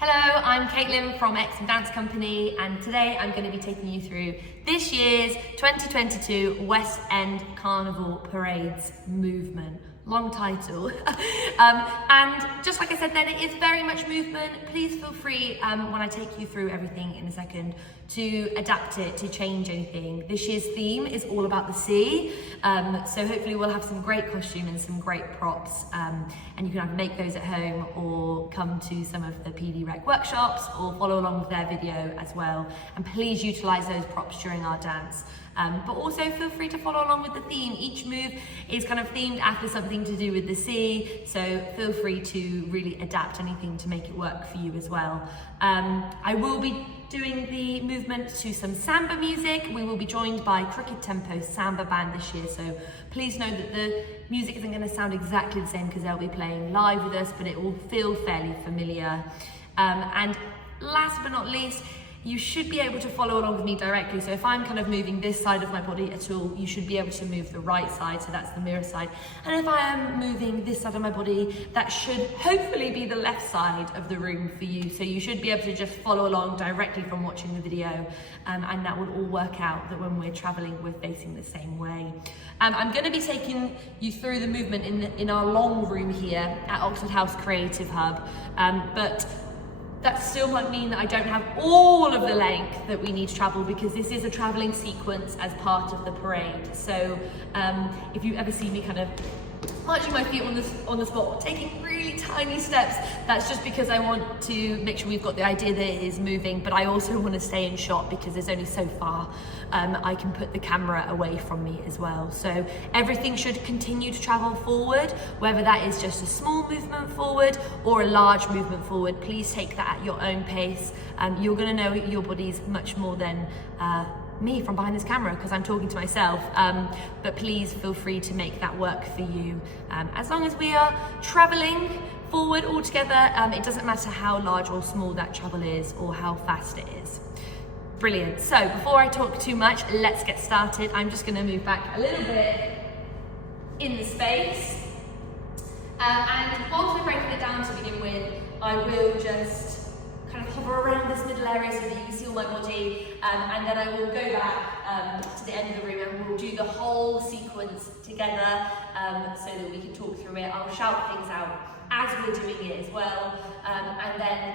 Hello, I'm Caitlin from Exim Dance Company, and today I'm going to be taking you through this year's 2022 West End Carnival Parade's movement. Long title. And just like I said then, it is very much movement. Please feel free when I take you through everything in a second to adapt it, to change anything. This year's theme is all about the sea. So hopefully we'll have some great costume and some great props. And you can either make those at home or come to some of the PD Rec workshops or follow along with their video as well. And please utilise those props during our dance. But also feel free to follow along with the theme. Each move is kind of themed after something to do with the sea, so feel free to really adapt anything to make it work for you as well. I will be doing the movement to some samba music. We will be joined by Crooked Tempo Samba Band this year, so please know that the music isn't going to sound exactly the same because they'll be playing live with us, but it will feel fairly familiar. And last but not least, you should be able to follow along with me directly. So if I'm kind of moving this side of my body at all, you should be able to move the right side, so that's the mirror side. And if I am moving this side of my body, that should hopefully be the left side of the room for you. So you should be able to just follow along directly from watching the video, and that will all work out that when we're traveling, we're facing the same way. I'm going to be taking you through the movement in our long room here at Oxford House Creative Hub, but that still might mean that I don't have all of the length that we need to travel, because this is a travelling sequence as part of the parade. So if you ever see me kind of marching my feet on the spot, taking really tiny steps, that's just because I want to make sure we've got the idea that it is moving, but I also want to stay in shot because there's only so far I can put the camera away from me as well. So everything should continue to travel forward, whether that is just a small movement forward or a large movement forward. Please take that at your own pace. You're going to know your bodies much more than me from behind this camera because I'm talking to myself, but please feel free to make that work for you. As long as we are traveling forward all together, it doesn't matter how large or small that travel is or how fast it is. Brilliant. So before I talk too much, let's get started. I'm just going to move back a little bit in the space, and whilst we're breaking it down to begin with, I will just kind of hover around this middle area so that you can see all my body, and then I will go back to the end of the room and we'll do the whole sequence together so that we can talk through it. I'll shout things out as we're doing it as well, and then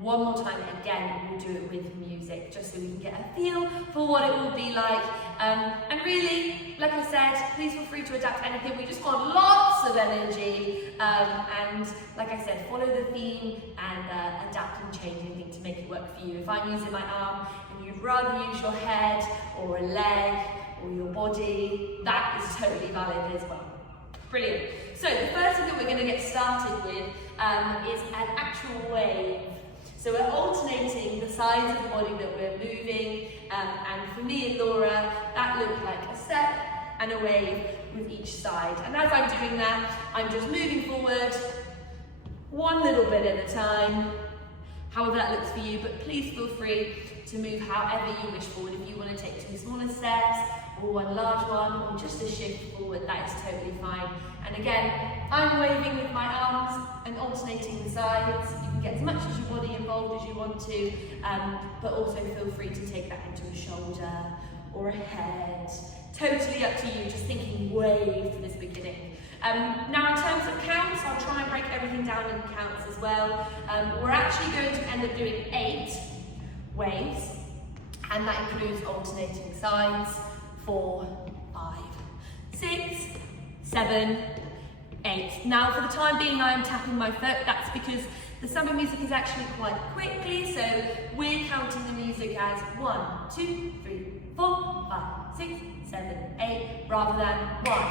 one more time again we'll do it with music just so we can get a feel for what it will be like. And really, like I said, please feel free to adapt anything. We just want lots of energy, and like I said, follow the theme and adapt and change anything to make it work for you. If I'm using my arm and you'd rather use your head or a leg or your body, that is totally valid as well. Brilliant. So the first thing that we're going to get started with is an actual wave. So we're alternating the sides of the body that we're moving, and for me and Laura, that looked like a step and a wave with each side. And as I'm doing that, I'm just moving forward one little bit at a time, however that looks for you, but please feel free to move however you wish forward. If you want to take two smaller steps or one large one or just a shift forward, that is totally fine. And again, I'm waving with my arms and alternating the sides. You can get as much as your body involved as you want to, but also feel free to take that into a shoulder or a head. Totally up to you, just thinking wave for this beginning. Now in terms of counts, I'll try and break everything down in counts as well. We're actually going to end up doing 8 waves, and that includes alternating sides. 4, 5, 6, 7, 8. Now for the time being I am tapping my foot. That's because the samba music is actually quite quickly, so we're counting the music as 1, 2, 3, 4, 5, 6, 7, 8, rather than 1,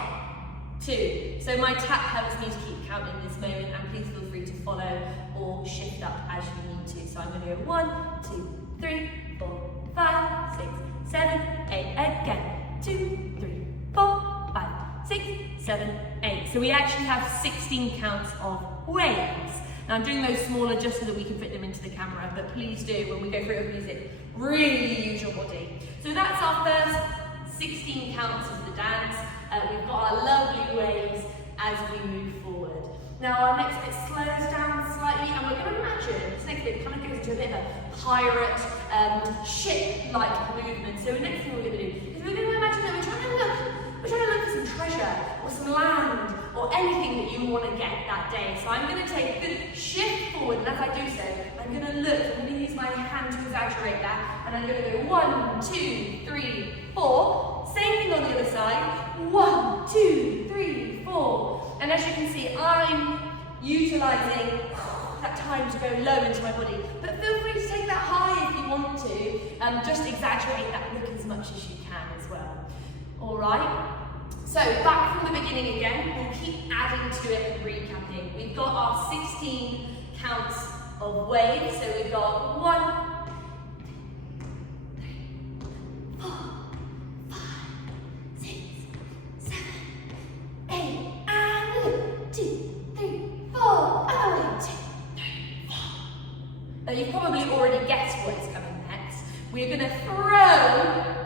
2. So my tap helps me to keep count in this moment, and please feel free to follow or shift up as you need to. So I'm going to go 1, 2, 3, 4, 5, 6, 7, 8, again. 2, 3, 4, 5, 6, 7, 8. So we actually have 16 counts of waves. Now I'm doing those smaller just so that we can fit them into the camera, but please do, when we go through it with music, really use your body. So that's our first 16 counts of the dance. We've got our lovely waves as we move forward. Now our next bit slows down slightly, and we're going to imagine, this next bit it kind of goes into a bit of a pirate ship-like movement. So the next thing we're going to do is we're going to imagine that we're trying to look for some treasure or some land or anything that you want to get that day. So I'm going to take a good shift forward, and as I do so, I'm going to look, I'm going to use my hand to exaggerate that, and I'm going to go 1, 2, 3, 4. Same thing on the other side. 1, 2, 3, 4. And as you can see, I'm utilising that time to go low into my body. But feel free to take that high if you want to. Just exaggerate that look as much as you can as well. All right. So back from the beginning again, we'll keep adding to it and recapping. We've got our 16 counts of waves. So we've got 1, 2, 3, 4, 5, 6, 7, 8, and 2, 3, 4, and 2, 3, 4. Now you've probably already guessed what is coming next. We're going to throw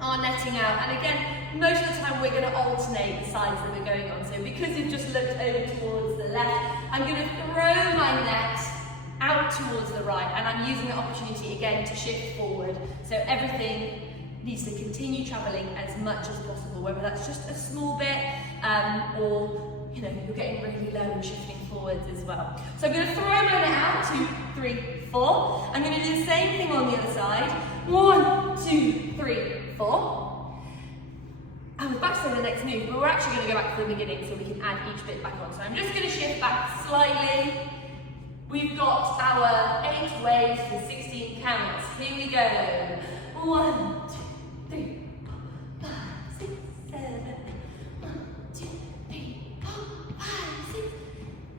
our netting out, and again, most of the time we're going to alternate the sides that we're going on. So because you've just looked over towards the left, I'm going to throw my net out towards the right, and I'm using the opportunity again to shift forward. So everything needs to continue travelling as much as possible, whether that's just a small bit or you're getting really low and shifting forwards as well. So I'm going to throw my net out, 2, 3, 4. I'm going to do the same thing on the other side. 1, 2, 3, 4. I was about to say the next move, but we're actually going to go back to the beginning so we can add each bit back on. So I'm just going to shift back slightly. We've got our 8 waves for 16 counts. Here we go. 1, 2, 3, 4, 5, 6, 7, 8. 1, 2, 3, 4, 5, 6.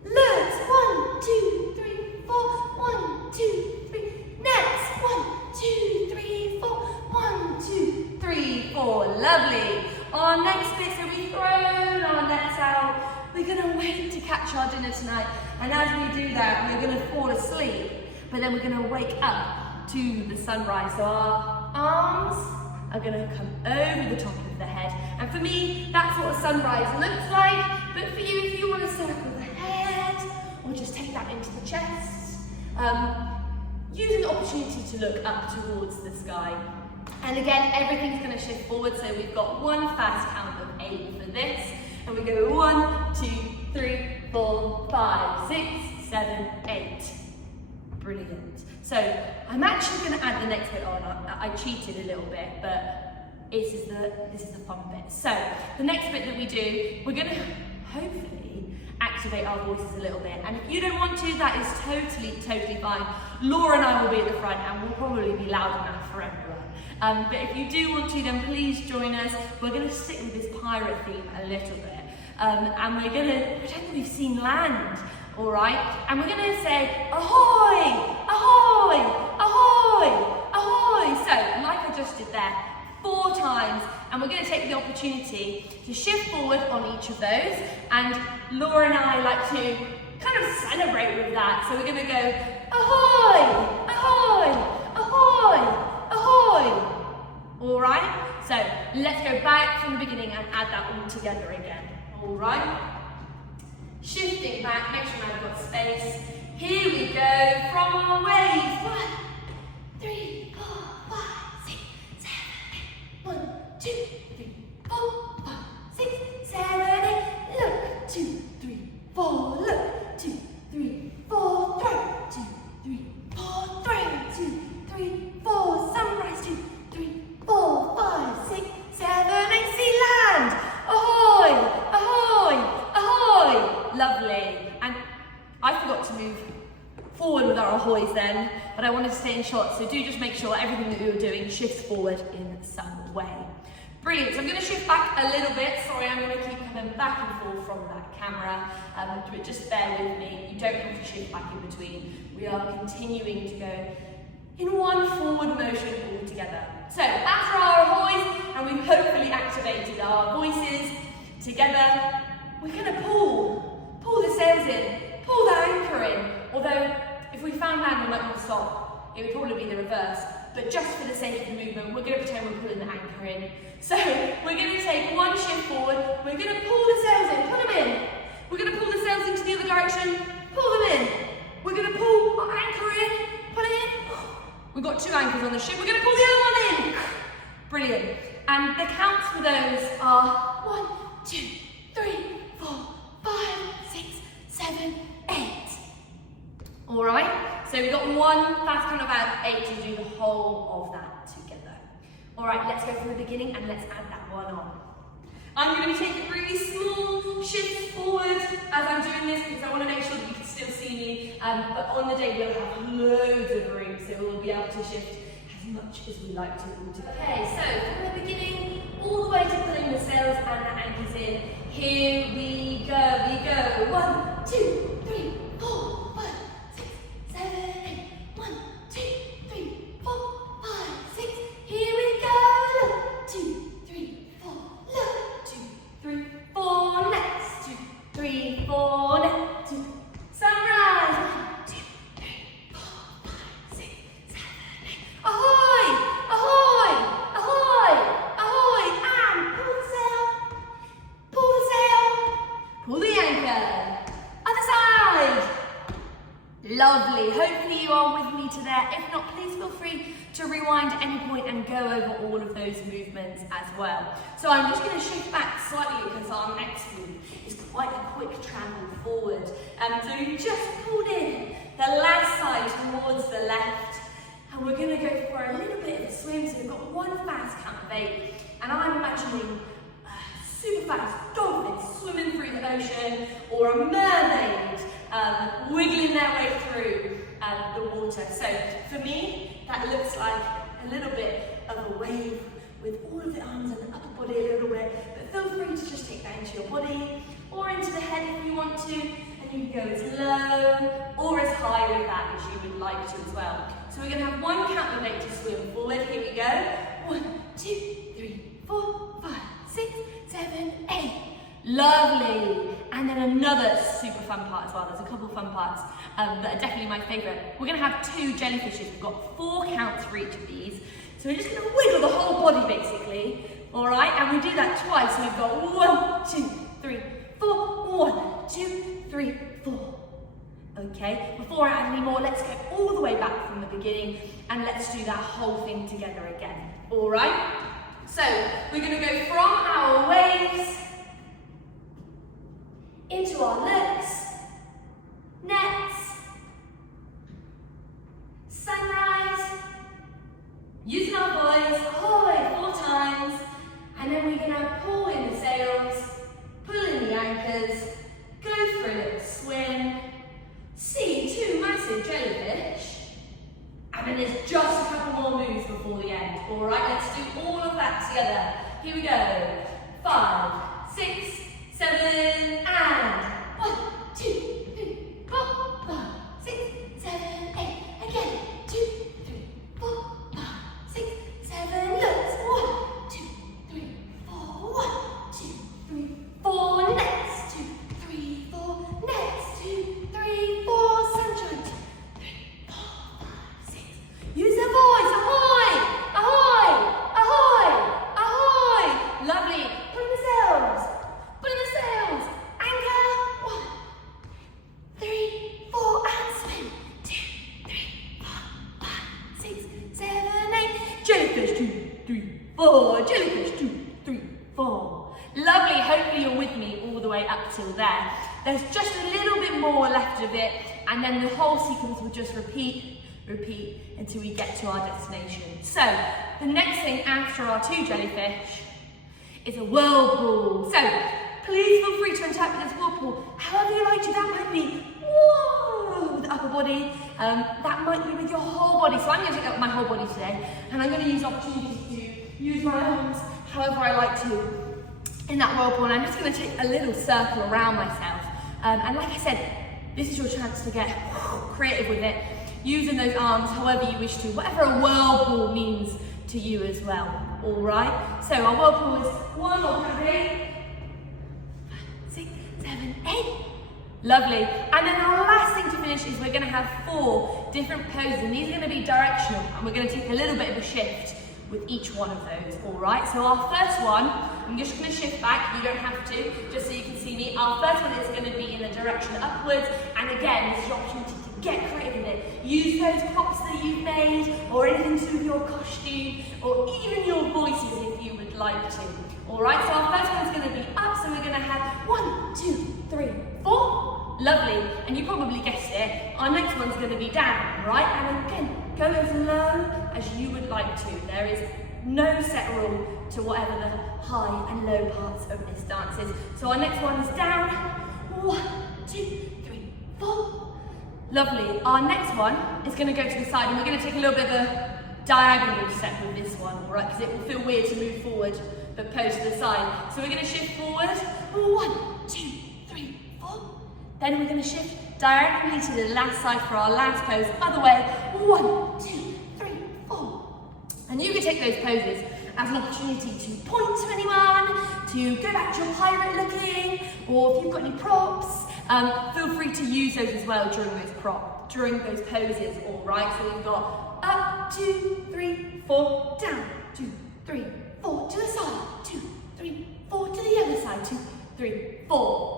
Let's 1, 2, 3, 4. 1, 2, 3. Next 1, 2, 3, 4. 1, 2, 3, 4. Lovely. Our next bit, so we've thrown our nets out. We're going to wait to catch our dinner tonight. And as we do that, we're going to fall asleep. But then we're going to wake up to the sunrise. So our arms are going to come over the top of the head. And for me, that's what a sunrise looks like. But for you, if you want to circle the head, or just take that into the chest, use the opportunity to look up towards the sky. And again, everything's going to shift forward, so we've got one fast count of 8 for this, and we go 1, 2, 3, 4, 5, 6, 7, 8. Brilliant. So I'm actually going to add the next bit on. I cheated a little bit, but this is the fun bit. So the next bit that we do, we're going to hopefully activate our voices a little bit. And if you don't want to, that is totally fine. Laura and I will be at the front, and we'll probably be loud enough for everyone. But if you do want to, then please join us. We're going to stick with this pirate theme a little bit. And we're going to pretend that we've seen land, all right? And we're going to say, ahoy, ahoy, ahoy, ahoy. So, like I just did there, 4 times. And we're going to take the opportunity to shift forward on each of those. And Laura and I like to kind of celebrate with that. So we're going to go, ahoy, ahoy, ahoy. Ahoy! All right, so let's go back from the beginning and add that all together again. All right, shifting back, make sure I've got space. Here we go from our wave. 1, 3, 4, 5, 6, 7, 8. 1, 2, 3, 4, 5, 6, 7, 8. Look, 2, 3, 4. Look, 2, 3, 4. Throw. 2, 3, 4. Throw. 2, 3, 4. Sunrise. 2, 3, 4, 5, 6, 7, 8. See land. Ahoy! Ahoy! Ahoy! Lovely. And I forgot to move forward with our ahoys then, but I wanted to stay in shot, so do just make sure everything that you're doing shifts forward in some way. Brilliant. So I'm going to shift back a little bit. Sorry, I'm going to keep coming back and forth from that camera, but just bear with me. You don't have to shift back in between. We are continuing to go in one forward motion all together. So after our ahoys, and we've hopefully activated our voices together, we're going to pull the sails in, pull that anchor in. Although if we found land, we might want to stop. It would probably be the reverse. But just for the sake of the movement, we're going to pretend we're pulling the anchor in. So we're going to take one shift forward. We're going to pull the sails in, pull them in. We're going to pull the sails into the other direction, pull them in. We're going to pull our anchor in. 2 anchors on the shin. We're going to pull the other one in. Brilliant. And the counts for those are 1, 2, 3, 4, 5, 6, 7, 8. All right. So we've got one fast count of about 8 to do the whole of that together. All right. Let's go from the beginning and let's add that one on. I'm going to take a really small shift forward as I'm doing this because I want to make sure that you can still see me. But on the day we'll have loads of room, so we'll be able to shift as much as we like to. Okay, so from the beginning all the way to pulling the sails and the anchors in. Here we go, we go. 1, 2, 3, 4, 5, 6, 7, 8. 1, 2, 3, 4, 5, 6. Here we go. 2, 3, 4. Look. 2, 3, 4. Next. 2, 3, 4. Next. 2. Sunrise. 1, 2, 3, 4, 5, 6, 7, 8. Ahoy! Ahoy! Ahoy! Ahoy! And pull the sail. Pull the sail. Pull the anchor. Other side. Lovely. Hopefully you are with me to there. If not, please feel free to rewind at any point and go over all of those movements as well. So I'm just going to shift back slightly because our next move is quite a quick travel forward. So you just pulled in the left side towards the left, and we're going to go for a little bit of a swim. So we've got one fast count of 8, and I'm imagining super fast dolphins swimming through the ocean, or a mermaid wiggling their way through the water. So for me, that looks like a little bit of a wave with all of the arms and the upper body a little bit, but feel free to just take that into your body or into the head if you want to, and you can go as low or as high with that as you would like to as well. So we're going to have one count of 8 to swim forward. Here we go. 1, 2, 3, 4, 5, 6, 7, 8. Lovely. And then another super fun part as well. There's a couple of fun parts that are definitely my favourite. We're going to have 2 jellyfishes. We've got 4 counts for each of these. So we're just going to wiggle the whole body basically. All right, and we do that twice. So we've got 1, 2, 3, 4. 1, 2, 3, 4. Okay, before I add any more, let's go all the way back from the beginning and let's do that whole thing together again. All right, so we're going to go from our waves into our looks, nets, sunrise, using our voice, ahoy 4 times, and then we're going to pull in the sails, pull in the anchors, go for a little swim, see 2 massive jellyfish, and then there's just a couple more moves before the end. All right, let's do all of that together. Here we go. 5, 6, 7, and 1, 2, 3, 4, 5, 6, 7, 8. Again. 2, 3, 4, 5, 6, 7. Let's 1, 2, 3, 4. 1, 2, 3, 4. Next. 2, 3, 4. Next. 2, 3, 4. Sunshine. 2, 3, 4, 5, 6. Use the voice. Ahoy! Ahoy! Ahoy! Ahoy! Lovely. Put in the sails. Put in the sails. Anchor. 1, 3, 4, and swim. 2, 3, 4, 5, 6, 7, 8. Jellyfish. 2, 3, 4. Jellyfish. 2, 3, 4. Lovely. Hopefully you're with me all the way up till there. There's just a little bit more left of it, and then the whole sequence will just repeat until we get to our destination. So the next thing after our 2 jellyfish is a whirlpool. So please feel free to interpret this whirlpool however you like to. That might be whoa with the upper body, that might be with your whole body. So I'm going to take up my whole body today, and I'm going to use opportunities to use my arms however I like to in that whirlpool. And I'm just going to take a little circle around myself, and like I said, this is your chance to get creative with it, using those arms however you wish to, whatever a whirlpool means to you as well. All right, so our whirlpool is 1 more count of 8, 5, 6, 7, 8. Lovely. And then our last thing to finish is we're going to have 4 different poses, and these are going to be directional, and we're going to take a little bit of a shift with each one of those. All right, so our first one, I'm just going to shift back. You don't have to, just so you can see me. Our first one is going to be in the direction upwards, and again, this is your opportunity to get creative with it. Use those props that you've you've made, or anything to do with your costume, or even your voices if you would like to. All right, so our first one's going to be up, so we're going to have 1, 2, 3, 4. Lovely, and you probably guessed it. Our next one's going to be down, right? And again, go as low as you would like to. There is no set rule to whatever the high and low parts of this dance is. So our next one is down. 1, 2, 3, 4. Lovely. Our next one is going to go to the side, and we're going to take a little bit of a diagonal step with this one, all right? Because it will feel weird to move forward, but pose to the side. So we're going to shift forward. 1, 2, 3, 4. Then we're going to shift diagonally to the last side for our last pose. Other way. 1, 2, 3, 4. And you can take those poses as an opportunity to point to anyone, to go back to your pirate looking, or if you've got any props, feel free to use those as well during those poses, all right? So we've got up, 2, 3, 4, down, 2, 3, 4, to the side, 2, 3, 4, to the other side, 2, 3, 4.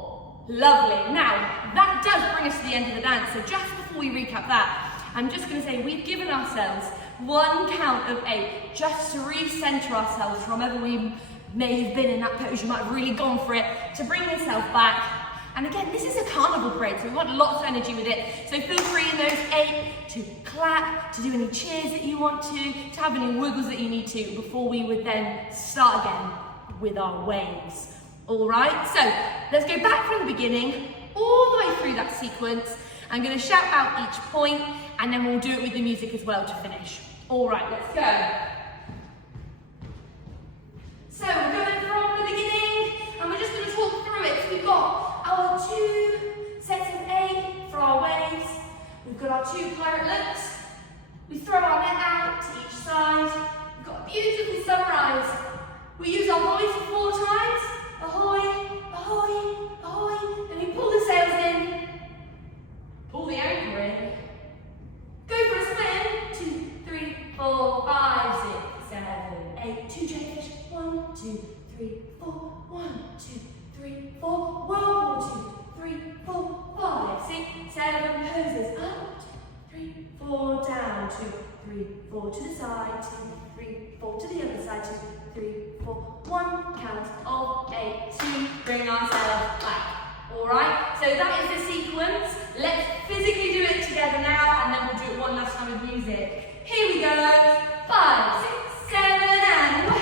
Lovely. Now, that does bring us to the end of the dance. So just before we recap that, I'm just going to say we've given ourselves one count of 8 just to recenter ourselves from wherever we may have been in that pose. You might have really gone for it, to bring yourself back. And again, this is a carnival parade, so we want lots of energy with it. So feel free in those 8 to clap, to do any cheers that you want to have any wiggles that you need to, before we would then start again with our waves. All right, so let's go back from the beginning, all the way through that sequence. I'm going to shout out each point, and then we'll do it with the music as well to finish. All right, let's go. So we're going from the beginning, and we're just going to talk through it. So we've got our 2 sets of 8 for our waves. We've got our 2 pirate loops. We throw our net out to each side. We've got a beautiful sunrise. We use our voice 4 times. Ahoy, ahoy, ahoy. Then we pull the sails in, pull the anchor in, go for a swim. 2, 3, 4, 5, 6, 7, 8. 2 jellyfish. 1, 2, 3, 4. 1, 2, 3, 4. Whoa. 2, 3, 4, 5, 6, 7 poses. Up. 2, 3, 4 down. 2, 3, 4 to the side. 2, 3, 4 to the other side. 2, 3, 4. 1 count of 8 to bring ourselves back. All right. So that is the sequence. Let's physically do it together now, and then we'll do it one last time with music. Here we go. 5, 6, 7, and 1,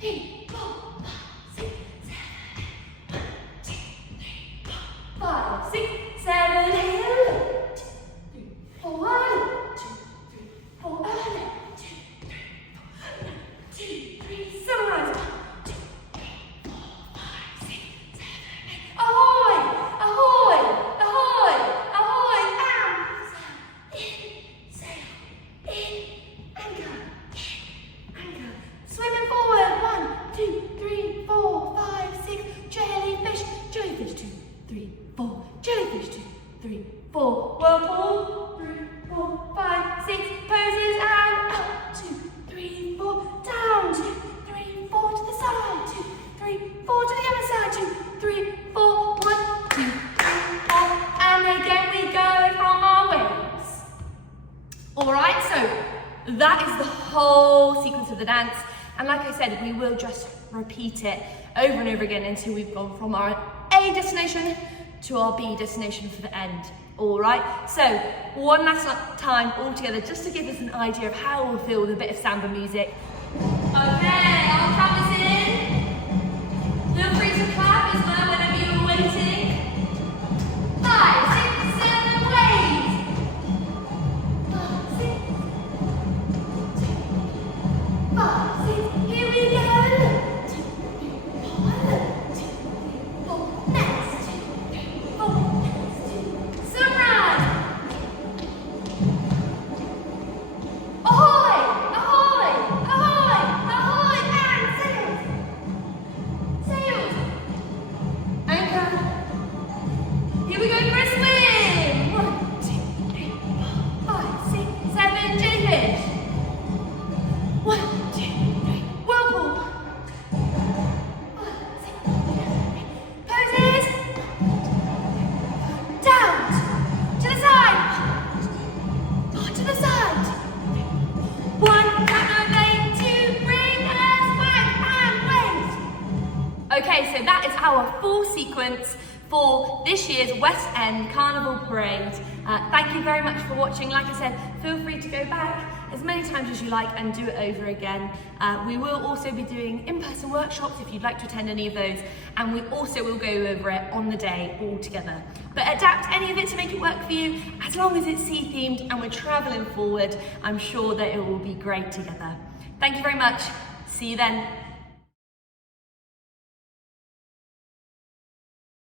2, 4, 5, 6, 7, 1, 2, 3, 4, 5, 6, 7, 8, 2, 3, 4, 1, 2, 3, 4, 2, 3, 4, 2, 3, sunrise. 1, 2, 3, 4, 5, 6, 7, 8. Ahoy! Ahoy! Ahoy! Ahoy! And sail in, anchor, anchor. Swimming forward. 1, 2, 3, 4, 5, 6. Jellyfish, jellyfish. 2, 3, 4. Jellyfish. 2, 3, 4. Whirlpool. 3, 4, 5, 6. Poses and up. 2, 3, 4. Down. 2, 3, 4 to the side. 2, 3, 4 to the other side. 2, 3, 4. 1, 2, 3, 4. And again we go from our waves. All right, so that is the whole sequence of the dance. And like I said, we will just repeat it over and over again until we've gone from our A destination to our B destination for the end. All right, so one last time all together, just to give us an idea of how we'll feel with a bit of samba music. Okay, I'll count us in. Feel free to clap as well whenever you're waiting. 5, 6, 7, waves. 5, 6, 5, 6. Here we go. 2, 3, 4. 2, 3, 4. Next. 2, 3, 4. Next. 2. Sunrise. Ahoy! Ahoy! Ahoy! Ahoy! And sail. is our full sequence for this year's West End Carnival Parade. Thank you very much for watching. Like I said, feel free to go back as many times as you like and do it over again. We will also be doing in-person workshops if you'd like to attend any of those, and we also will go over it on the day all together. But adapt any of it to make it work for you. As long as it's sea themed and we're traveling forward, I'm sure that it will be great together. Thank you very much. See you then.